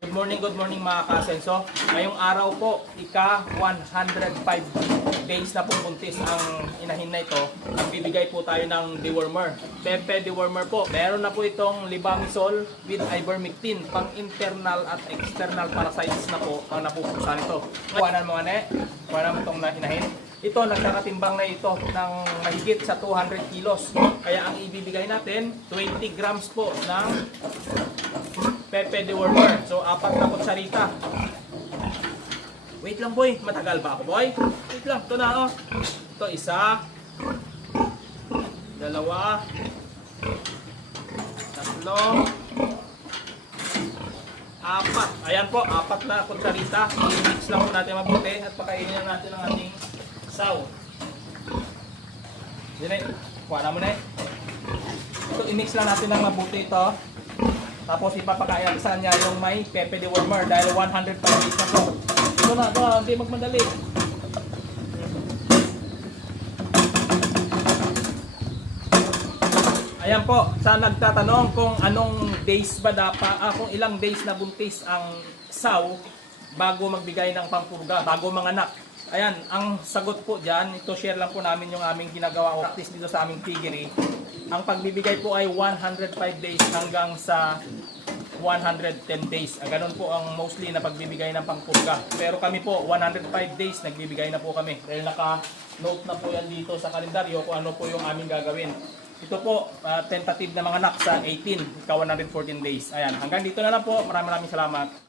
Good morning mga kasenso. Ngayong araw po, ika-105 days na po buntis ang inahin na ito. Nagbibigay po tayo ng dewormer. Pepe dewormer po. Meron na po itong Libamisol with ivermectin. Pang internal at external parasites na po ang napupusan ito. Kuhanan mo nga kuhanan mo itong inahin. Ito, nagkakatimbang na ito ng mahigit sa 200 kilos. Kaya ang ibibigay natin, 20 grams po ng Pepe dewormer. So, 4 na kutsarita. Wait lang, boy. Matagal ba ako, boy? Wait lang. Ito na, oh. Ito, 1, 2, 3, 4, 4. Ayan po, 4 na kutsarita. I-mix lang po natin mabuti at pakainin natin ang ating saw. Yan, kuha na mo na. Ito, i-mix lang natin ng mabuti ito. Tapos ipapakain sa niya yung may Pepe dewormer dahil 105 days na po. Ito na, hindi magmadali. Ayan po, sa nagtatanong kung anong days ba dapat, kung ilang days na buntis ang saw bago magbigay ng pampurga, bago manganak. Ayan, ang sagot po dyan, ito share lang po namin yung aming ginagawa o practice dito sa aming piggery. Ang pagbibigay po ay 105 days hanggang sa 110 days. Ganun po ang mostly na pagbibigay ng pangpurga. Pero kami po, 105 days nagbibigay na po kami. Dahil naka-note na po yan dito sa kalendaryo kung ano po yung aming gagawin. Ito po, tentative na mga anak sa 18, ika 114 days. Ayan, hanggang dito na lang po. Maraming salamat.